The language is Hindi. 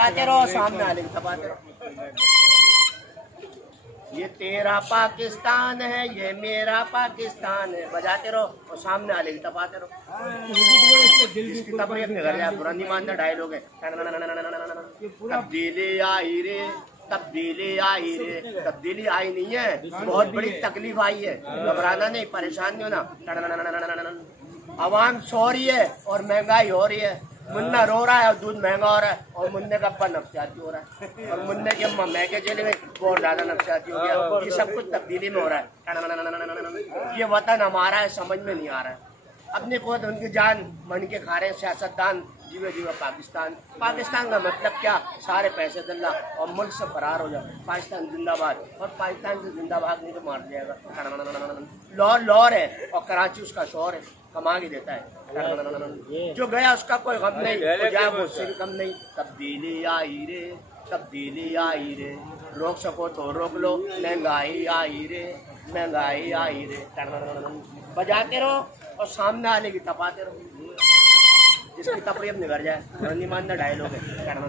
बजाते रहो, सामने आ लेंगे तपाते रहो। ये तेरा पाकिस्तान है, ये मेरा पाकिस्तान है, बजाते रहो और सामने आ लेंगे तपाते रहो। इसकी तबीयत में घर जाए, बुरा नहीं मानना, डायलॉग है। तब्दीली आई रे, तब्दीली आई रे, तब्दीली आई नहीं है, बहुत बड़ी तकलीफ आई है, घबराना नहीं, परेशान नहीं होना। आवाम सो रही है और महंगाई हो रही है, मुन्ना रो रहा है और दूध महंगा हो रहा है, और मुन्ने का अब्बा नफसियाती हो रहा है, और मुन्ने की अम्मा महके चले गई, वो ज्यादा नफसियाती हो गया। ये सब कुछ तब्दीली में हो रहा है। ये वतन हमारा है, समझ में नहीं आ रहा है। अपने को तो उनकी जान मन के खा रहे हैं सियासतदान, जीवे जीवे पाकिस्तान। पाकिस्तान का मतलब क्या, सारे पैसे दल्ला और मुल्क से फरार हो जाए। पाकिस्तान जिंदाबाद, और पाकिस्तान से जिंदाबाद नहीं तो मार जाएगा। लाहौर लाहौर है और कराची उसका शोर है, कमा के देता है। जो गया उसका कोई गम नहीं, तो जाए वो उससे भी कम नहीं। तब्दीली आई रे, तब्दीली आई रे, रोक सको तो रोक लो, महंगाई आई रे, महंगाई आई रे। बजाते रहो और सामने आने की तपाते रहो। जिसकी तपरीब निकल जाए, नहीं मानना, डायलॉग है।